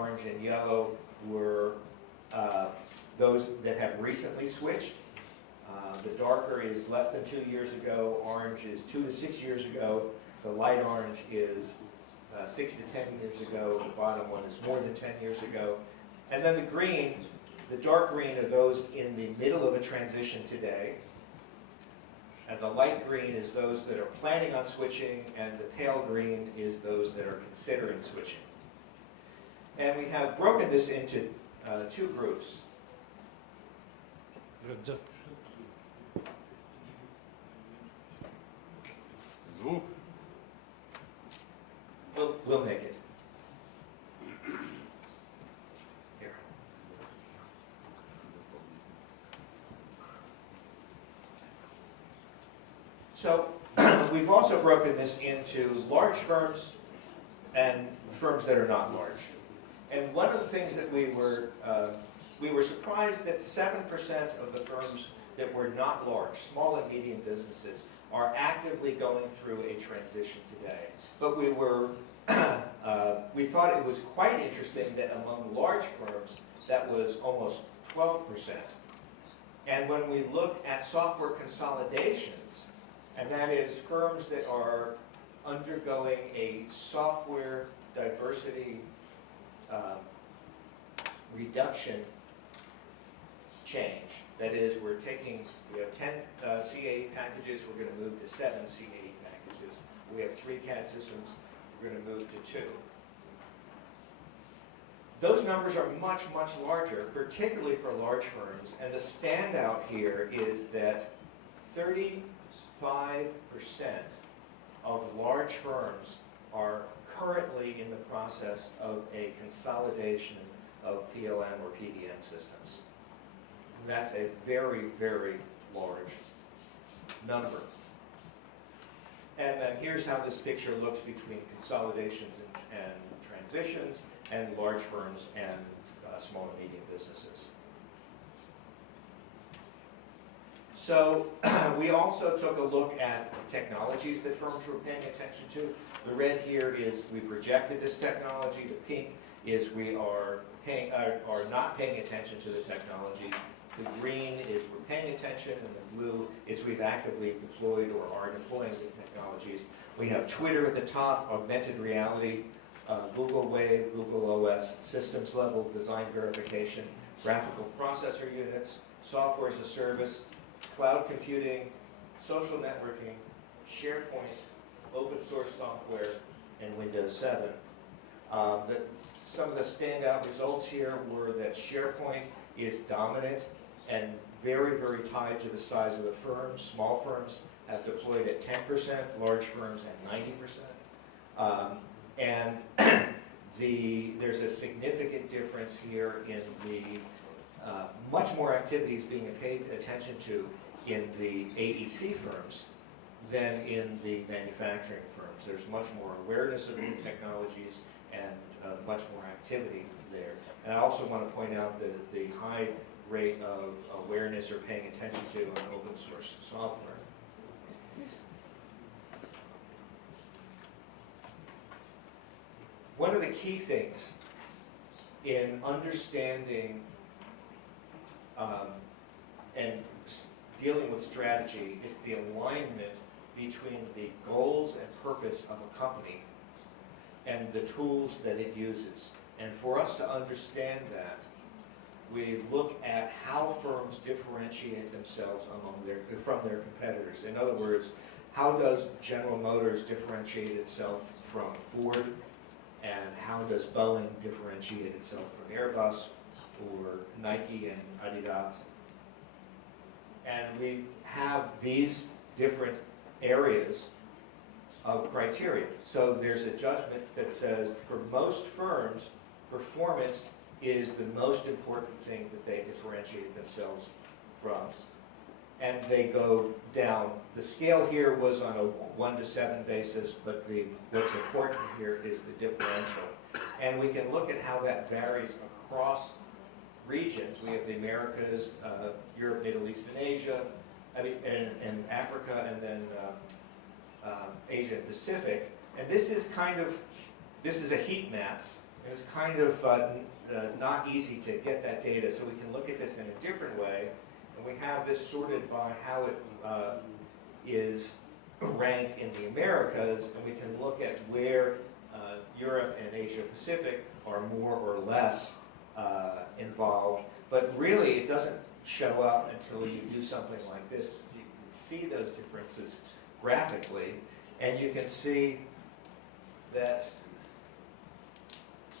orange and yellow were those that have recently switched. The darker is less than 2 years ago, orange is 2 to 6 years ago, the light orange is 6 to 10 years ago, the bottom one is more than 10 years ago. And then the green, the dark green are those in the middle of a transition today, and the light green is those that are planning on switching, and the pale green is those that are considering switching. And we have broken this into two groups. Just звук. We'll make it. Here. So we've also broken this into large firms and firms that are not large. And one of the things that we were surprised that 7% of the firms that were not large, small and medium businesses, are actively going through a transition today. But we thought it was quite interesting that among large firms, that was almost 12%. And when we look at software consolidations, and that is firms that are undergoing a software diversity reduction change. That is, we have 10 C8 packages, we're going to move to 7 C8 packages. We have 3 CAD systems, we're going to move to 2. Those numbers are much, much larger, particularly for large firms. And the standout here is that 35% of large firms are currently in the process of a consolidation of PLM or PDM systems. That's a very, very large number. And then here's how this picture looks between consolidations and transitions, and large firms and small and medium businesses. So we also took a look at technologies that firms were paying attention to. The red here is we've rejected this technology. The pink is we are not paying attention to the technology. The green is we're paying attention, and the blue is we've actively deployed or are deploying the technologies. We have Twitter at the top, augmented reality, Google Wave, Google OS, systems level design verification, graphical processor units, software as a service, cloud computing, social networking, SharePoint, open source software, and Windows 7. Some of the standout results here were that SharePoint is dominant and very, very tied to the size of the firm. Small firms have deployed at 10%, large firms at 90%. And there's a significant difference here in the much more activities being paid attention to in the AEC firms than in the manufacturing firms. There's much more awareness of new technologies and much more activity there. And I also want to point out the high rate of awareness or paying attention to on open source software. One of the key things in understanding and dealing with strategy is the alignment between the goals and purpose of a company and the tools that it uses. And for us to understand that, we look at how firms differentiate themselves from their competitors. In other words, how does General Motors differentiate itself from Ford, and how does Boeing differentiate itself from Airbus or Nike and Adidas? And we have these different areas of criteria. So there's a judgment that says for most firms, performance is the most important thing that they differentiate themselves from. And they go down. The scale here was on a 1 to 7 basis, but what's important here is the differential. And we can look at how that varies across regions. We have the Americas, Europe, Middle East, and Asia, and Africa, and then Asia and Pacific. And this is a heat map And it's kind of not easy to get that data, so we can look at this in a different way. And we have this sorted by how it is ranked in the Americas, and we can look at where Europe and Asia Pacific are more or less involved. But really, it doesn't show up until you do something like this. You can see those differences graphically, and you can see that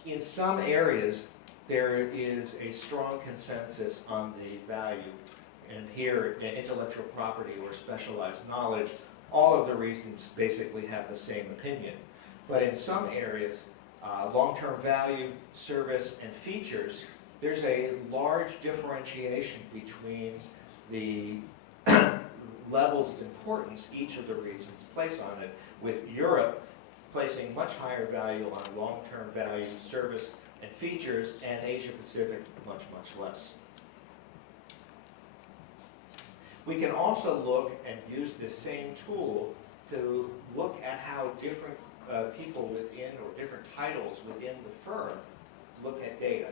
in some areas, there is a strong consensus on the value. And here, intellectual property or specialized knowledge, all of the regions basically have the same opinion. But in some areas, long-term value, service, and features, there's a large differentiation between the levels of importance each of the regions place on it, with Europe placing much higher value on long-term value, service, and features, and Asia Pacific much, much less. We can also look and use this same tool to look at how different people within, or different titles within the firm, look at data.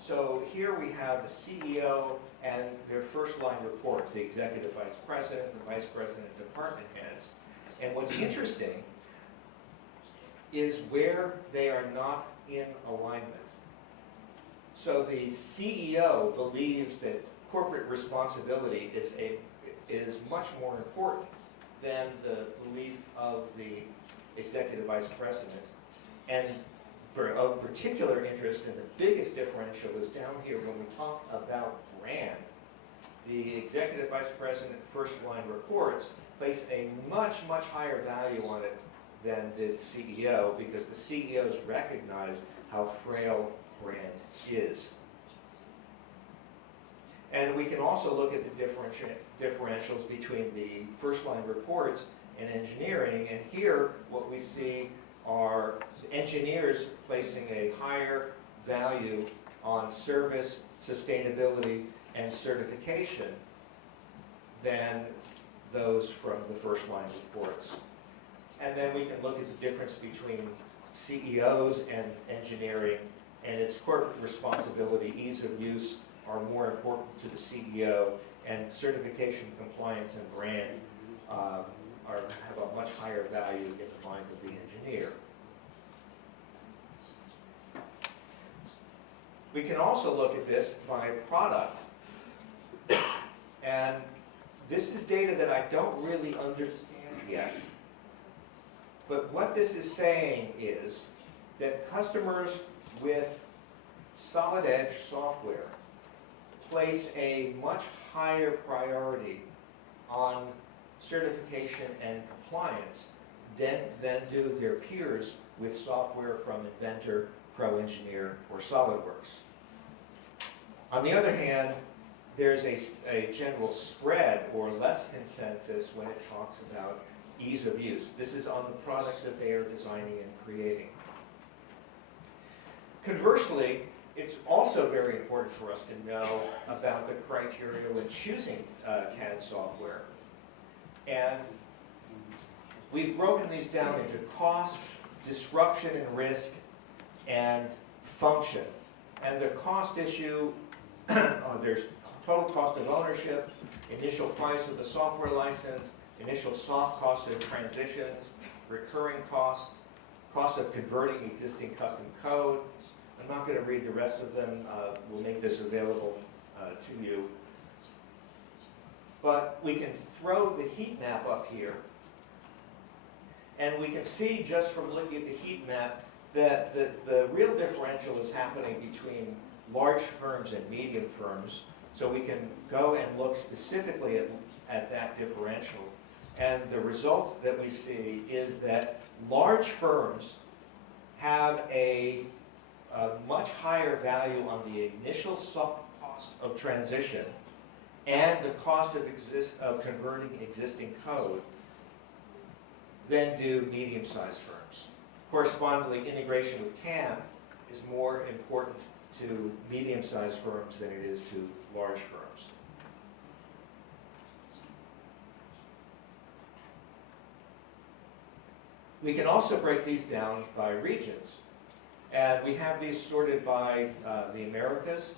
So here we have the CEO and their first line reports, the executive vice president, the vice president, department heads. And what's interesting is where they are not in alignment. So the CEO believes that corporate responsibility is much more important than the belief of the executive vice president. And of particular interest, and the biggest differential is down here when we talk about brand. The executive vice president first line reports place a much, much higher value on it than the CEO, because the CEOs recognize how frail brand is. And we can also look at the differentials between the first line reports and engineering, and here what we see are engineers placing a higher value on service, sustainability, and certification than those from the first line reports. And then we can look at the difference between CEOs and engineering, and its corporate responsibility, ease of use are more important to the CEO, and certification, compliance, and brand have a much higher value in the mind of the engineer. We can also look at this by product. And this is data that I don't really understand yet. But what this is saying is that customers with solid edge software place a much higher priority on certification and compliance than do their peers with software from Inventor, ProEngineer, or SolidWorks. On the other hand, there's a general spread or less consensus when it talks about ease of use. This is on the products that they are designing and creating. Conversely, it's also very important for us to know about the criteria when choosing CAD software. And we've broken these down into cost, disruption and risk, and function. And the cost issue, there's total cost of ownership, initial price of the software license, initial soft cost of transitions, recurring cost, cost of converting existing custom code. I'm not going to read the rest of them. We'll make this available to you. But we can throw the heat map up here. And we can see just from looking at the heat map that the real differential is happening between large firms and medium firms. So we can go and look specifically at that differential. And the results that we see is that large firms have a much higher value on the initial cost of transition and the cost of converting existing code than do medium-sized firms. Correspondingly, integration with CAM is more important to medium-sized firms than it is to large firms. We can also break these down by regions. And we have these sorted by the Americas,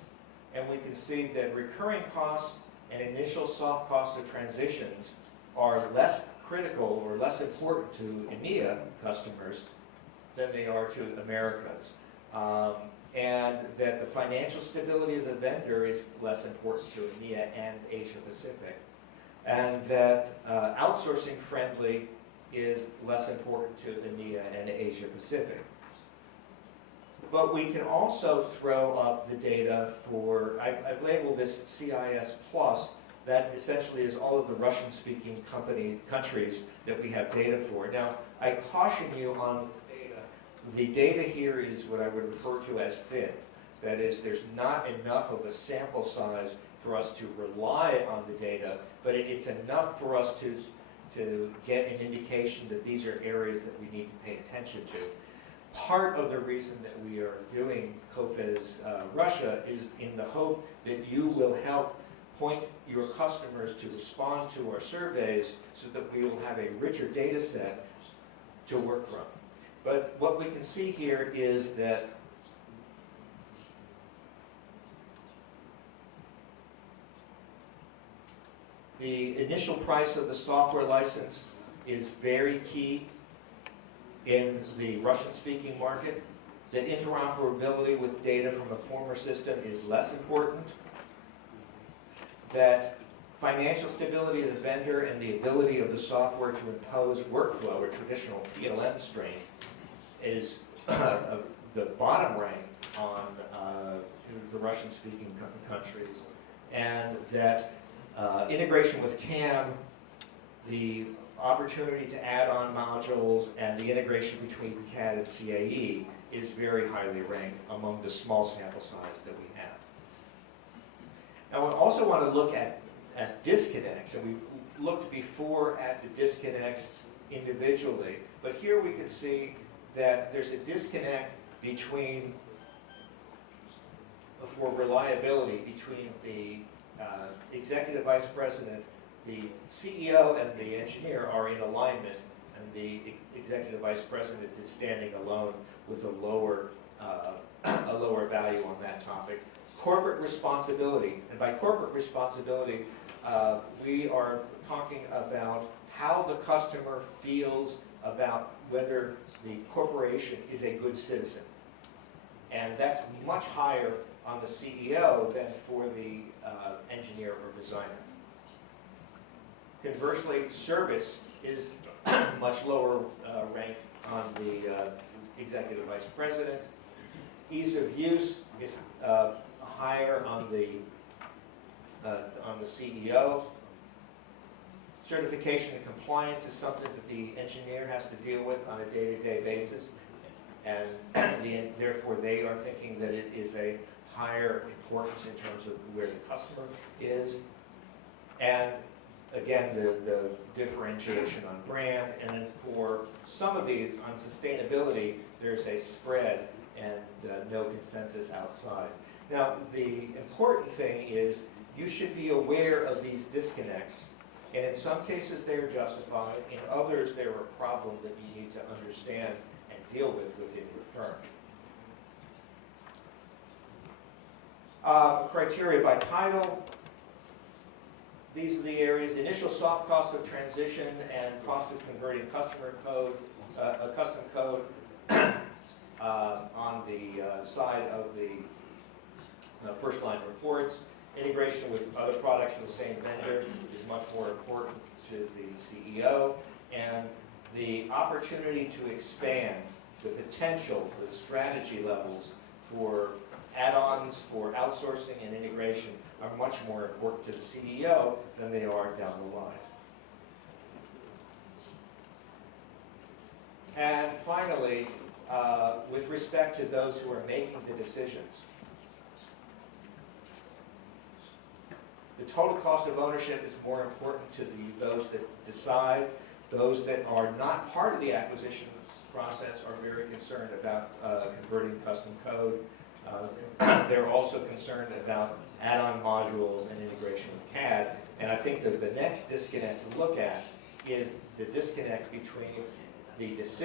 and we can see that recurring costs and initial soft costs of transitions are less critical or less important to EMEA customers than they are to Americas. And that the financial stability of the vendor is less important to EMEA and Asia Pacific. And that outsourcing friendly is less important to EMEA and Asia Pacific. But we can also throw up the data for, I've labeled this CIS Plus, that essentially is all of the Russian-speaking countries that we have data for. Now, I caution you on the data. The data here is what I would refer to as thin. That is, there's not enough of a sample size for us to rely on the data, but it's enough for us to get an indication that these are areas that we need to pay attention to. Part of the reason that we are doing COFES Russia is in the hope that you will help point your customers to respond to our surveys so that we will have a richer data set to work from. But what we can see here is that the initial price of the software license is very key in the Russian-speaking market, that interoperability with data from a former system is less important, that financial stability of the vendor and the ability of the software to impose workflow or traditional PLM strain is the bottom rank on the Russian-speaking countries, and that integration with CAM, the opportunity to add on modules, and the integration between CAD and CAE is very highly ranked among the small sample size that we have. Now, we also want to look at disconnects, and we looked before at the disconnects individually, but here we can see that there's a disconnect between, for reliability, between the executive vice president. The CEO and the engineer are in alignment, and the executive vice president is standing alone with a lower value on that topic. Corporate responsibility, and by corporate responsibility, we are talking about how the customer feels about whether the corporation is a good citizen. And that's much higher on the CEO than for the engineer or designer. Conversely, service is much lower ranked on the executive vice president. Ease of use is higher on the CEO. Certification and compliance is something that the engineer has to deal with on a day-to-day basis, and therefore they are thinking that it is a higher importance in terms of where the customer is. And again, the differentiation on brand, and then for some of these on sustainability, there's a spread and no consensus outside. Now, the important thing is you should be aware of these disconnects, and in some cases they're justified, in others they're a problem that you need to understand and deal with within your firm. Criteria by title. These are the areas: initial soft cost of transition and cost of converting customer code, custom code on the side of the first line reports. Integration with other products from the same vendor is much more important to the CEO. And the opportunity to expand, the potential, the strategy levels for add-ons, for outsourcing and integration are much more important to the CEO than they are down the line. And finally, with respect to those who are making the decisions, the total cost of ownership is more important to those that decide. Those that are not part of the acquisition process are very concerned about converting custom code. They're also concerned about add-on modules and integration with CAD. And I think that the next disconnect to look at is the disconnect between the decision